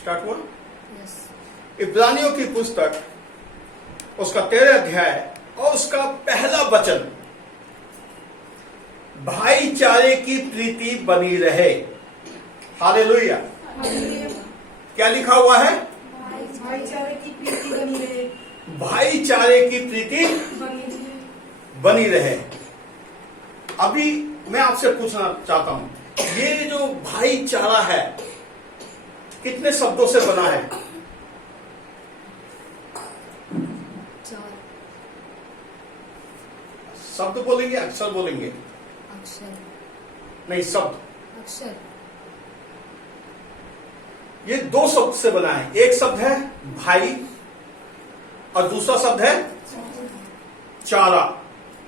Start हुआ। Yes. इब्रानियों की पुस्तक उसका 13 अध्याय और उसका पहला वचन, भाईचारे की प्रीति बनी रहे। हालेलुया। क्या लिखा हुआ है? भाईचारे की प्रीति बनी रहे। भाईचारे की प्रीति बनी रहे। अभी मैं आपसे पूछना चाहता हूं, ये जो भाईचारा है कितने शब्दों से बना है? 4 शब्द बोलेंगे, अक्षर बोलेंगे? अक्षर। नहीं, शब्द। अक्षर। ये 2 शब्द से बना है। एक शब्द है भाई और दूसरा शब्द है चारा।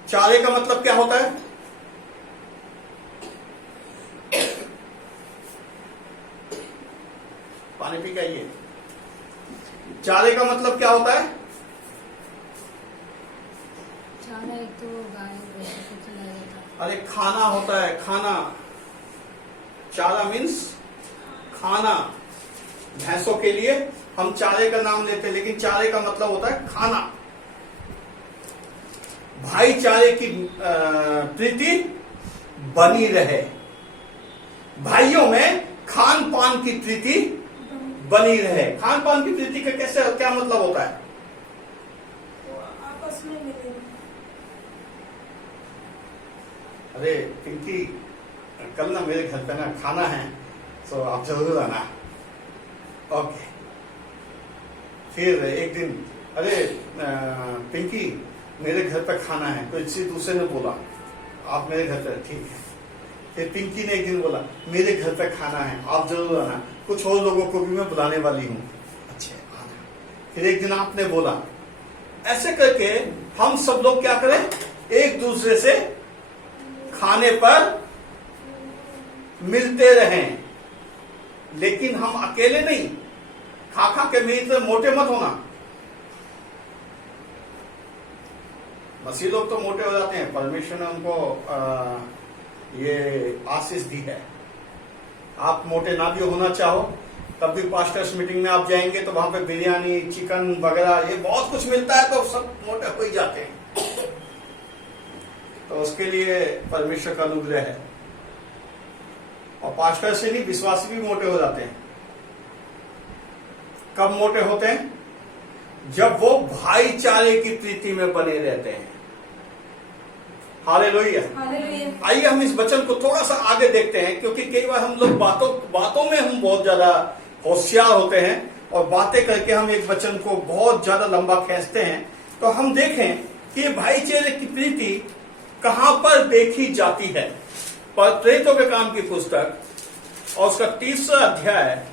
चारे का मतलब क्या होता है? पानी पी के आइए। चारे का मतलब क्या होता है? चारा एक तो गाय भैंस को खिलाया जाता है। अरे खाना होता है, खाना। चारा मीन्स खाना। भैंसों के लिए हम चारे का नाम लेते हैं, लेकिन चारे का मतलब होता है खाना। भाईचारे की प्रीति बनी रहे। भाइयों में खान पान की प्रीति बनी रहे। खान पान की प्रीति का कैसे, क्या मतलब होता है? तो आपस में मिले। अरे पिंकी, कल ना मेरे घर पे ना खाना है, तो आप जरूर आना। ओके। फिर एक दिन, अरे पिंकी मेरे घर पे खाना है, तो किसी दूसरे ने बोला आप मेरे घर पे, ठीक है। फिर पिंकी ने एक दिन बोला मेरे घर पे खाना है, आप जरूर आना, कुछ और लोगों को भी मैं बुलाने वाली हूँ। अच्छा आना। फिर एक दिन आपने बोला। ऐसे करके हम सब लोग क्या करें, एक दूसरे से खाने पर मिलते रहें। लेकिन हम अकेले नहीं, खा खा के मेरे मोटे मत होना। मसीह लोग तो मोटे हो जाते हैं, परमेश्वर ने उनको ये आशीष दी है। आप मोटे ना भी होना चाहो, तब भी पास्टर्स मीटिंग में आप जाएंगे तो वहां पे बिरयानी, चिकन वगैरह ये बहुत कुछ मिलता है, तो सब मोटे हो ही जाते हैं। तो उसके लिए परमेश्वर का अनुग्रह है। और पास्टर से नहीं, विश्वासी भी मोटे हो जाते हैं। कब मोटे होते हैं? जब वो भाईचारे की प्रीति में बने रहते हैं। हालेलुया। हालेलुया। आइए हम इस वचन को थोड़ा सा आगे देखते हैं, क्योंकि कई बार हम लोग बातों में हम बहुत ज्यादा होशियार होते हैं और बातें करके हम एक वचन को बहुत ज्यादा लंबा खींचते हैं। तो हम देखें कि भाईचारे की प्रीति कहां पर देखी जाती है। प्रेरितों के काम की पुस्तक और उसका दूसरा अध्याय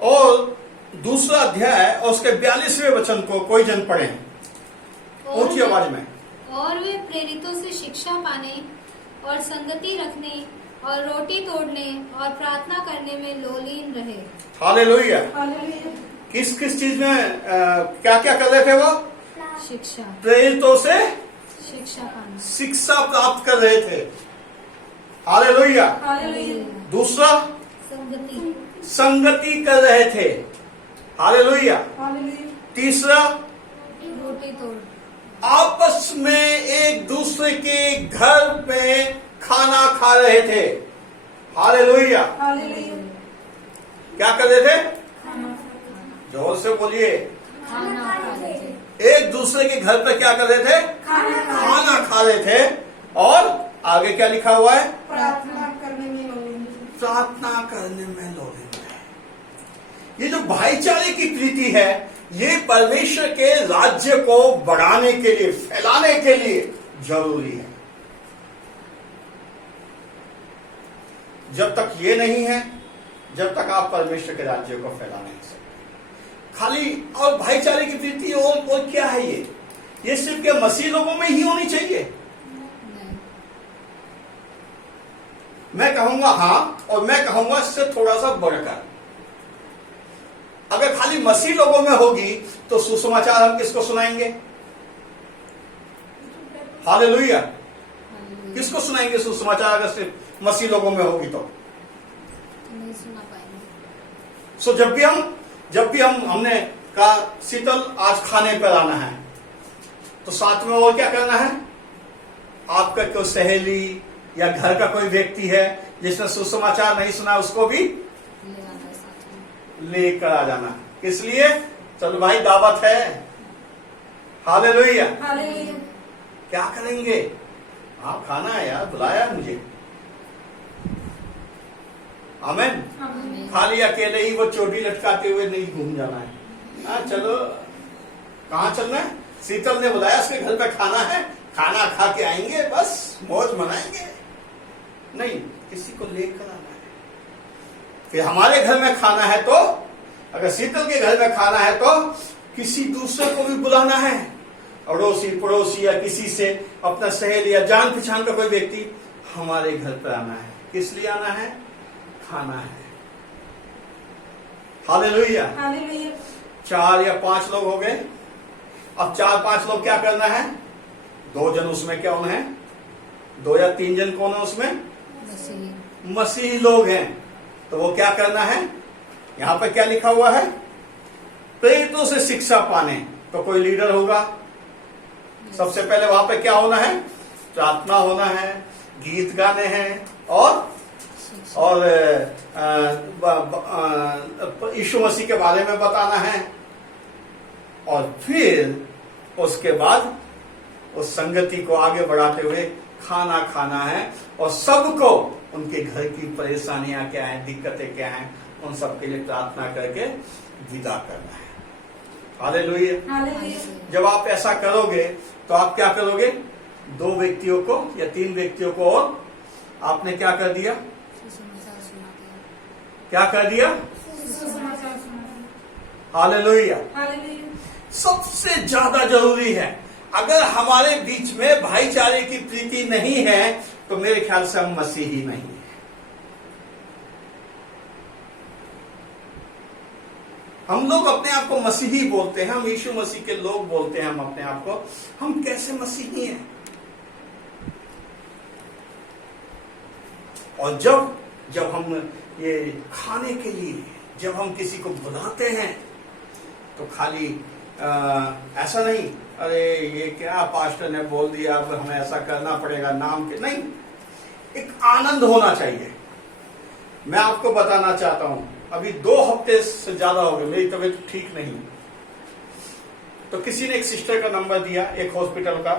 और दूसरा अध्याय और उसके 42वें वचन को कोई जन पढ़े ऊंची आवाज में। और वे प्रेरितों से शिक्षा पाने और संगति रखने और रोटी तोड़ने और प्रार्थना करने में लोलीन रहे। हालेलुया। हालेलुया। किस किस चीज में क्या क्या कर रहे थे वो? शिक्षा। प्रेरितों से शिक्षा पाना। शिक्षा प्राप्त कर रहे थे। हालेलुया। हालेलुया। दूसरा, संगति। संगति कर रहे थे। हालेलुया। हालेलुया। तीसरा, रोटी तोड़। आपस में एक दूसरे के घर पे खाना खा रहे थे। हालेलुया। हालेलुया। क्या कर रहे थे? खाना। जोर से बोलिए। खाना खा रहे थे। एक दूसरे के घर पे क्या कर रहे थे? खाना खा रहे थे। और आगे क्या लिखा हुआ है? प्रार्थना करने में लोलीन। प्रार्थना करने में लोलीन। ये जो भाईचारे की प्रीति है, ये परमेश्वर के राज्य को बढ़ाने के लिए, फैलाने के लिए जरूरी है। जब तक ये नहीं है, जब तक आप परमेश्वर के राज्य को फैला नहीं सकते। खाली और भाईचारे की प्रीति और क्या है? ये सिर्फ क्या मसीह लोगों में ही होनी चाहिए? नहीं। मैं कहूंगा हाँ, और मैं कहूंगा इससे थोड़ा सा बढ़कर, अगर खाली मसीह लोगों में होगी तो सुसमाचार हम किसको सुनाएंगे? हालेलुया। किसको सुनाएंगे सुसमाचार अगर सिर्फ मसीह लोगों में होगी तो? नहीं सुना पाएंगे। सो जब भी हमने कहा शीतल आज खाने पर आना है, तो साथ में और क्या करना है? आपका कोई सहेली या घर का कोई व्यक्ति है जिसने सुसमाचार नहीं सुना, उसको भी ले आना है साथ में। लेकर आ जाना। इसलिए चलो भाई दावत है, हालेलुया। हालेलुया। क्या करेंगे? हाँ खाना है यार, बुलाया है मुझे, आमेन। आमीन। खाली अकेले ही वो चोटी लटकाते हुए नहीं घूम जाना है। हाँ चलो, कहाँ चलना है? शीतल ने बुलाया, उसके घर पे खाना है, खाना खा के आएंगे, बस मौज मनाएंगे। नहीं, किसी को लेकर आना है। फिर हमारे घर में खाना है तो, अगर शीतल के घर में खाना है तो किसी दूसरे को भी बुलाना है, अड़ोसी पड़ोसी या किसी से, अपना सहेली या जान पहचान का कोई व्यक्ति हमारे घर पर आना है। किस लिए आना है? खाना है। हालेलुया। हालेलुया। 4 या 5 लोग हो गए। अब 4-5 लोग क्या करना है? 2 जन उसमें क्या है? 2 या 3 जन कौन है उसमें? मसीही। मसीही लोग हैं। तो वो क्या करना है? यहां पे क्या लिखा हुआ है? प्रेरितों से शिक्षा पाने। तो कोई लीडर होगा। सबसे पहले वहां पे क्या होना है? प्रार्थना होना है, गीत गाने हैं, और यीशु मसीह के बारे में बताना है। और फिर उसके बाद उस संगति को आगे बढ़ाते हुए खाना खाना है, और सबको उनके घर की परेशानियां क्या हैं, दिक्कतें क्या हैं, उन सब के लिए प्रार्थना करके विदा करना है। हालेलुया। हालेलुया। जब आप ऐसा करोगे तो आप क्या करोगे? 2 व्यक्तियों को या 3 व्यक्तियों को और आपने क्या कर दिया? सुसमाचार सुना दिया। क्या कर दिया? सुसमाचार सुनाओ। हालेलुया। हालेलुया। सबसे ज्यादा जरूरी है, अगर हमारे बीच में भाईचारे की प्रीति नहीं है तो मेरे ख्याल से हम मसीही नहीं है। हम लोग अपने आप को मसीही बोलते हैं, हम यीशु मसीह के लोग बोलते हैं हम अपने आप को, हम कैसे मसीही हैं? और जब हम ये खाने के लिए जब हम किसी को बुलाते हैं तो खाली ऐसा नहीं, अरे ये क्या पास्टर ने बोल दिया अब हमें ऐसा करना पड़ेगा नाम के, नहीं, एक आनंद होना चाहिए। मैं आपको बताना चाहता हूं, अभी 2 हफ्ते से ज्यादा हो गए मेरी तबीयत ठीक नहीं, तो किसी ने एक सिस्टर का नंबर दिया एक हॉस्पिटल का,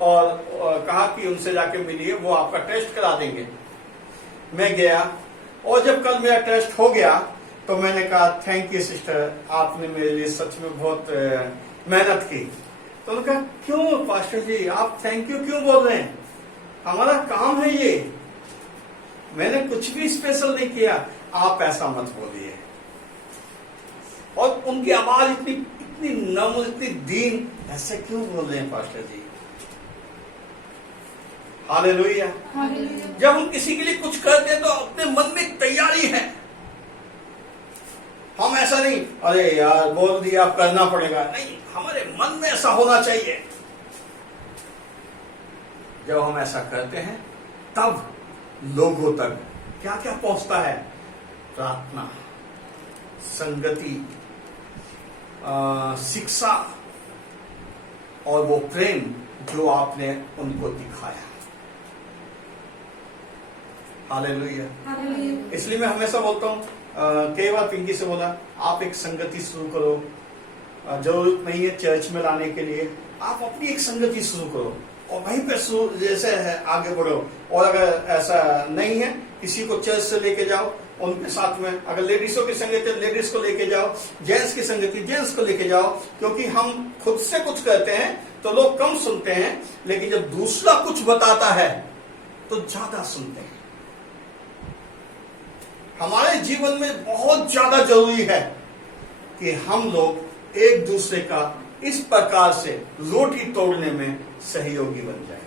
और कहा कि उनसे जाके मिलिए, वो आपका टेस्ट करा देंगे। मैं गया, और जब कल मेरा टेस्ट हो गया तो मैंने कहा थैंक यू सिस्टर, आपने मेरे लिए सच में बहुत मेहनत की। तो उन्होंने कहा क्यों पास्टर जी आप थैंक यू क्यों बोल रहे हैं, हमारा काम है ये, मैंने कुछ भी स्पेशल नहीं किया, आप ऐसा मत बोलिए। और उनकी आवाज इतनी नम, इतनी दीन, ऐसे क्यों बोल रहे हैं पास्टर जी? हालेलुया। हालेलुया। जब हम किसी के लिए कुछ करते हैं तो अपने मन में एक तैयारी है, हम ऐसा नहीं अरे यार बोल दिया अब करना पड़ेगा, नहीं, हमारे मन में ऐसा होना चाहिए। जब हम ऐसा करते हैं तब लोगों तक क्या क्या पहुंचता है? प्रार्थना, संगति, शिक्षा और वो प्रेम जो आपने उनको दिखाया। हालेलुया। हालेलुया। इसलिए मैं हमेशा बोलता हूँ, कई बार पिंकी से बोला आप एक संगति शुरू करो, जरूरत नहीं है चर्च में लाने के लिए, आप अपनी एक संगति शुरू करो और वहीं पे जैसे है आगे बढ़ो। और अगर ऐसा नहीं है किसी को चर्च से लेके जाओ, उनके साथ में अगर लेडीजों की संगति लेडीज को लेके जाओ, जेंट्स की संगति जेंट्स को लेके जाओ, क्योंकि हम खुद से कुछ कहते हैं तो लोग कम सुनते हैं, लेकिन जब दूसरा कुछ बताता है तो ज्यादा सुनते हैं। हमारे जीवन में बहुत ज्यादा जरूरी है कि हम लोग एक दूसरे का इस प्रकार से रोटी तोड़ने में सहयोगी बन जाए।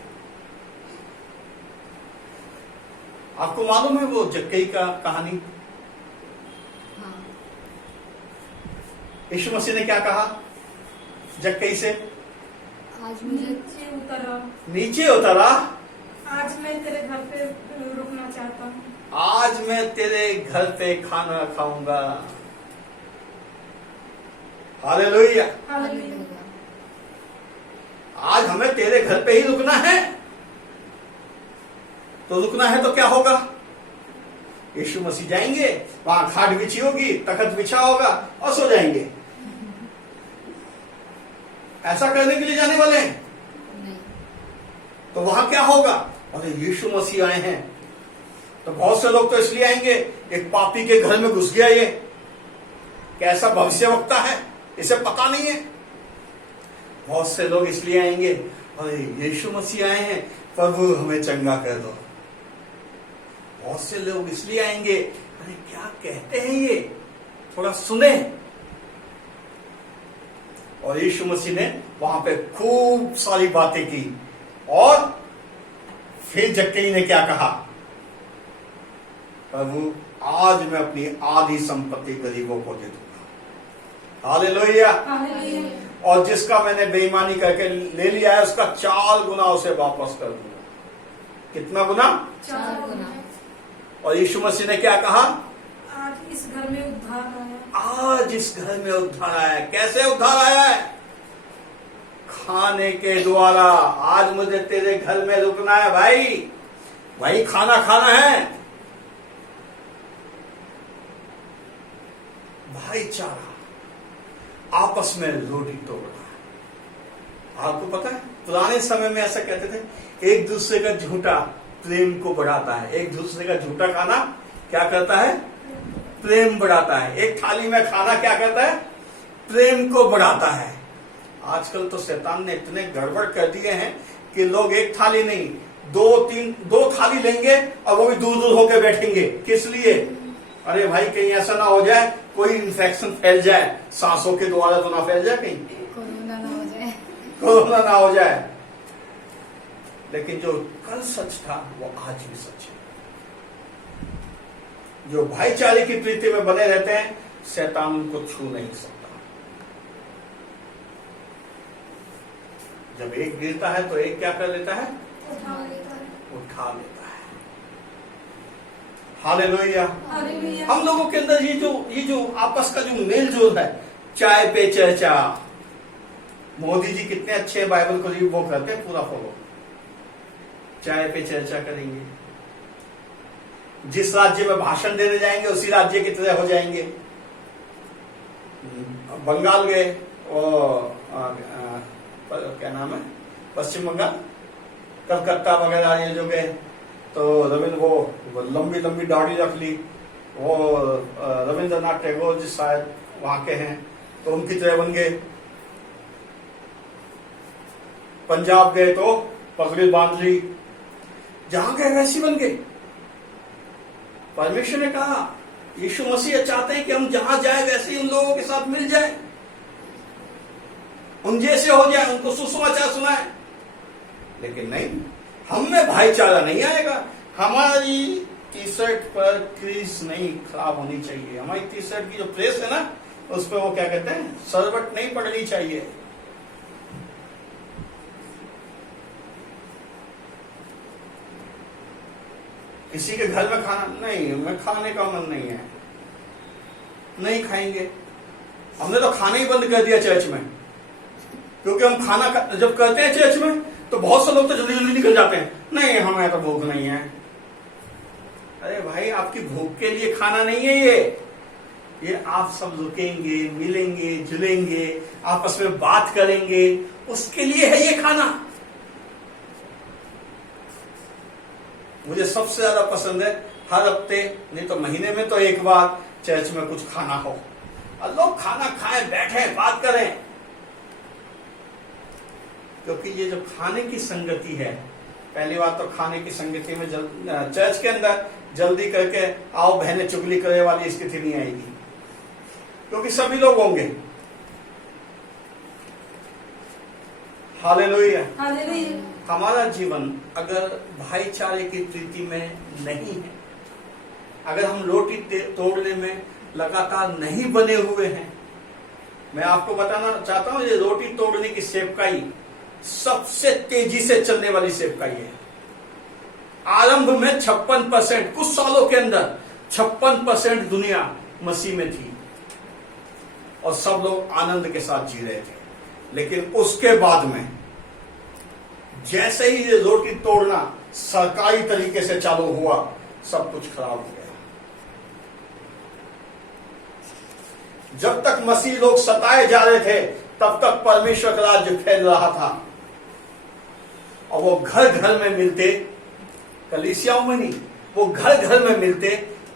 आपको मालूम है वो जक्कई का कहानी? हाँ। यीशु मसीह ने क्या कहा जक्कई से? आज मुझे नीचे उतरा, आज मैं तेरे घर पे रुकना चाहता हूँ। आज मैं तेरे घर पे खाना खाऊंगा। हालेलुया। हालेलुया। आज हमें तेरे घर पे ही रुकना है। तो रुकना है तो क्या होगा? यीशु मसीह जाएंगे, वहां खाट बिछी होगी, तखत बिछा होगा और सो जाएंगे। ऐसा करने के लिए जाने वाले हैं? नहीं। तो वहां क्या होगा? अरे यीशु मसीह आए हैं। तो बहुत से लोग तो इसलिए आएंगे, एक पापी के घर में घुस गया ये, कैसा भविष्यवक्ता है, इसे पता नहीं है। बहुत से लोग इसलिए आएंगे, अरे यीशु मसीह आए हैं, प्रभु हमें चंगा कर दो। बहुत से लोग इसलिए आएंगे, अरे क्या कहते हैं ये, थोड़ा सुने। और यीशु मसीह ने वहां पे खूब सारी बातें की। और फिर जक्कई ने क्या कहा? प्रभु आज मैं अपनी आधी संपत्ति गरीबों को दे दूंगा। हालेलुया। हालेलुया। और जिसका मैंने बेईमानी करके ले लिया है उसका 4 गुना उसे वापस कर दूंगा। कितना गुना? 4 गुना। और यीशु मसीह ने क्या कहा? आज इस घर में उद्धार आया। आज इस घर में उद्धार आया है। कैसे उद्धार आया है? खाने के द्वारा। आज मुझे तेरे घर में रुकना है भाई, भाई खाना खाना है। भाईचारा, आपस में रोटी तोड़ना। आपको पता है पुराने समय में ऐसा कहते थे, एक दूसरे का झूठा प्रेम को बढ़ाता है। एक दूसरे का झूठा खाना क्या करता है? प्रेम बढ़ाता है। एक थाली में खाना क्या करता है? प्रेम को बढ़ाता है। आजकल तो शैतान ने इतने गड़बड़ कर दिए हैं कि लोग एक थाली नहीं, 2 थाली लेंगे और वो भी दूर दूर होकर बैठेंगे। किस लिए? अरे भाई कहीं ऐसा ना हो जाए कोई इन्फेक्शन फैल जाए, सांसों के द्वारा तो ना फैल जाए, कहीं कोरोना ना हो जाए। कोरोना ना हो जाए। लेकिन जो कल सच था वो आज भी सच है। जो भाईचारे की प्रीति में बने रहते हैं, शैतान उनको छू नहीं सकता। जब एक गिरता है तो एक क्या कर लेता है? उठा लेता है। उठा लेता है। हालेलुया। हालेलुया। हम लोगों के अंदर ये जो आपस का जो मेल जोल है, चाय पे चर्चा। मोदी जी कितने अच्छे बाइबल को वो करते हैं, पूरा फॉलो। चाय पे चर्चा करेंगे, जिस राज्य में भाषण देने जाएंगे उसी राज्य की तरह हो जाएंगे। बंगाल गए और क्या नाम है, पश्चिम बंगाल, कलकत्ता वगैरह ये जो गए, तो रविंद्र वो लंबी लंबी दाढ़ी रख ली। वो रविंद्रनाथ टैगोर जी शायद वहां के हैं, तो उनकी तरह बन गए। पंजाब गए तो पगड़ी बांध ली, जहां गए वैसी बन गए। परमेश्वर ने कहा, यीशु मसीह चाहते हैं कि हम जहां जाए वैसे ही उन लोगों के साथ मिल जाए, उन जैसे हो जाए, उनको सुसमाचार सुनाए। लेकिन नहीं, हम में भाईचारा नहीं आएगा। हमारी टी शर्ट पर क्रीज नहीं खराब होनी चाहिए। हमारी टी शर्ट की जो प्रेस है ना, उस पर वो क्या कहते हैं, सरवट नहीं पड़नी चाहिए। किसी के घर में खाना नहीं, हमें खाने का मन नहीं है, नहीं खाएंगे। हमने तो खाना ही बंद कर दिया चर्च में, क्योंकि हम खाना जब करते हैं चर्च में तो बहुत से लोग तो जल्दी जल्दी निकल जाते हैं, नहीं हमें तो भूख नहीं है। अरे भाई, आपकी भूख के लिए खाना नहीं है ये आप सब रुकेंगे, मिलेंगे, जुलेंगे, आपस में बात करेंगे, उसके लिए है ये खाना। मुझे सबसे ज्यादा पसंद है हर हफ्ते नहीं तो महीने में तो एक बार चर्च में कुछ खाना हो और लोग खाना खाएं, बैठें, बात करें। क्योंकि ये जो खाने की संगति है, पहली बात तो खाने की संगति में चर्च के अंदर जल्दी करके आओ बहनें चुगली करे वाली स्थिति नहीं आएगी, क्योंकि सभी लोग होंगे। हालेलुया। हालेलुया। हमारा जीवन अगर भाईचारे की प्रीति में नहीं है, अगर हम रोटी तोड़ने में लगातार नहीं बने हुए हैं, मैं आपको बताना चाहता हूं ये रोटी तोड़ने की सेवकाई सबसे तेजी से चलने वाली सेवकाई है। आरंभ में 56%, कुछ सालों के अंदर 56% दुनिया मसीह में थी और सब लोग आनंद के साथ जी रहे थे। लेकिन उसके बाद में जैसे ही ये रोटी तोड़ना सरकारी तरीके से चालू हुआ, सब कुछ खराब हो गया। जब तक मसीह लोग सताए जा रहे थे, तब तक परमेश्वर का राज्य फैल रहा था और वो घर घर में मिलते, कलीसियाओं में नहीं, वो घर घर में मिलते,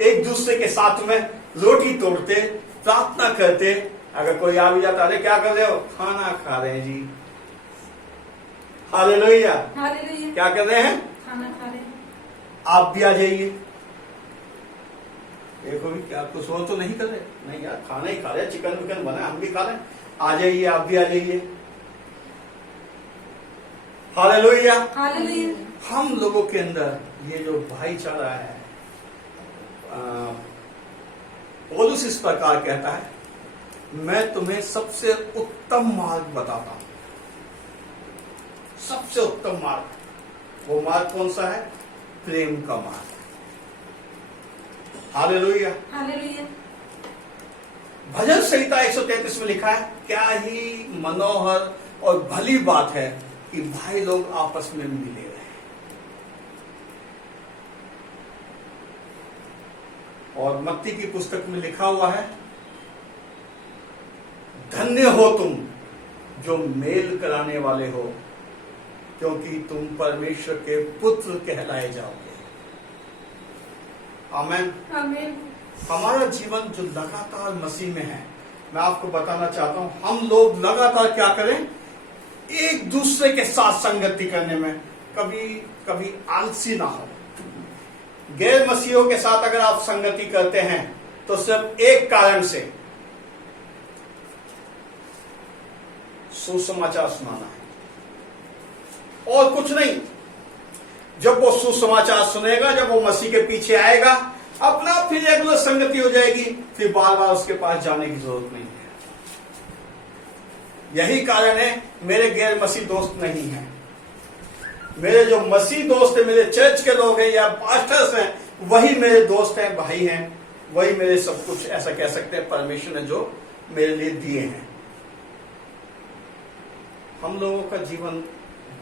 एक दूसरे के साथ में रोटी तोड़ते, प्रार्थना करते। अगर कोई आ भी जाता, अरे क्या कर रहे हो? खाना खा रहे हैं जी। हालेलुया। हालेलुया। क्या कर रहे हैं? खाना खा रहे हैं। आप भी आ जाइए। देखो भी क्या कुछ और तो नहीं कर रहे? नहीं यार, खाना ही खा रहे हैं, चिकन विकन बना, हम भी खा रहे हैं, आ जाइए, आप भी आ जाइए। हालेलुया। हालेलुया। हम लोगों के अंदर ये जो भाईचारा है, पौलुस इस प्रकार कहता है, मैं तुम्हें सबसे उत्तम मार्ग बताता हूं। सबसे उत्तम मार्ग, वो मार्ग कौन सा है? प्रेम का मार्ग। हालेलुया। हालेलुया। भजन संहिता 133 में लिखा है, क्या ही मनोहर और भली बात है कि भाई लोग आपस में मिले रहे। और मत्ती की पुस्तक में लिखा हुआ है, धन्य हो तुम जो मेल कराने वाले हो, क्योंकि तुम परमेश्वर के पुत्र कहलाए जाओगे। आमीन। आमीन। हमारा जीवन जो लगातार मसीह में है, मैं आपको बताना चाहता हूं, हम लोग लगातार क्या करें? एक दूसरे के साथ संगति करने में कभी कभी आलसी ना हो। गैर मसीहों के साथ अगर आप संगति करते हैं तो सिर्फ एक कारण से, सुसमाचार सुनाना है और कुछ नहीं। जब वो सुसमाचार सुनेगा, जब वो मसीह के पीछे आएगा, अपना फिर रेगुलर संगति हो जाएगी, फिर बार बार उसके पास जाने की जरूरत नहीं है। यही कारण है मेरे गैर मसीह दोस्त नहीं हैं। मेरे जो मसीह दोस्त हैं, मेरे चर्च के लोग हैं या पास्टर्स हैं, वही मेरे दोस्त हैं, भाई हैं, वही मेरे सब कुछ, ऐसा कह सकते हैं, परमेश्वर ने जो मेरे लिए दिए हैं। हम लोगों का जीवन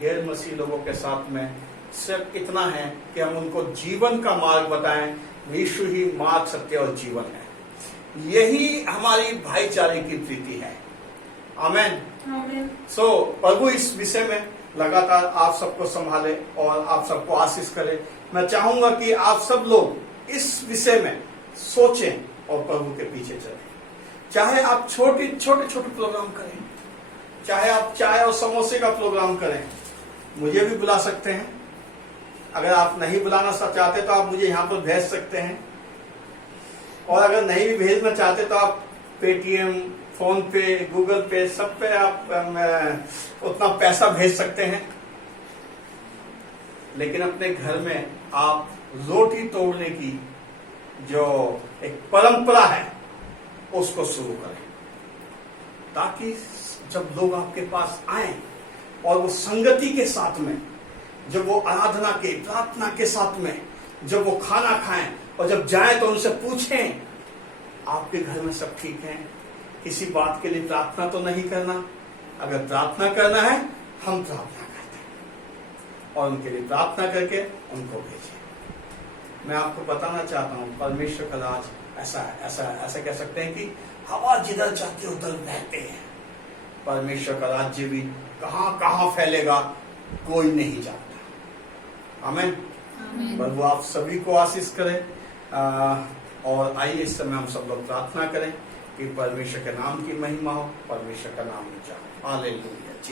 गैर मसीह लोगों के साथ में सिर्फ इतना है कि हम उनको जीवन का मार्ग बताएं। यीशु ही मार्ग, सत्य और जीवन है। यही हमारी भाईचारे की प्रीति है। आमीन। आमीन। सो प्रभु इस विषय में लगातार आप सबको संभाले और आप सबको आशीष करे। मैं चाहूंगा कि आप सब लोग इस विषय में सोचें और प्रभु के पीछे चलें। चाहे आप छोटे छोटे प्रोग्राम करें, चाहे आप चाय और समोसे का प्रोग्राम करें, मुझे भी बुला सकते हैं। अगर आप नहीं बुलाना चाहते तो आप मुझे यहाँ पर भेज सकते हैं, और अगर नहीं भी भेजना चाहते तो आप पेटीएम, फोन पे, गूगल पे, सब पे आप उतना पैसा भेज सकते हैं। लेकिन अपने घर में आप रोटी तोड़ने की जो एक परंपरा है उसको शुरू करें, ताकि जब लोग आपके पास आए और वो संगति के साथ में, जब वो आराधना के, प्रार्थना के साथ में, जब वो खाना खाएं और जब जाएं तो उनसे पूछें, आपके घर में सब ठीक है? किसी बात के लिए प्रार्थना तो नहीं करना? अगर प्रार्थना करना है, हम प्रार्थना करते हैं और उनके लिए प्रार्थना करके उनको भेजें। मैं आपको बताना चाहता हूं, परमेश्वर का राज ऐसा कह सकते हैं कि हवा जिधर जाती है उधर बहते हैं। परमेश्वर का राज्य भी कहां कहां फैलेगा कोई नहीं जानता। आमीन। प्रभु आप सभी को आशीष करें। और आइए इस समय हम सब लोग प्रार्थना करें कि परमेश्वर के नाम की महिमा हो, परमेश्वर का नाम ऊंचा हो। हालेलुया।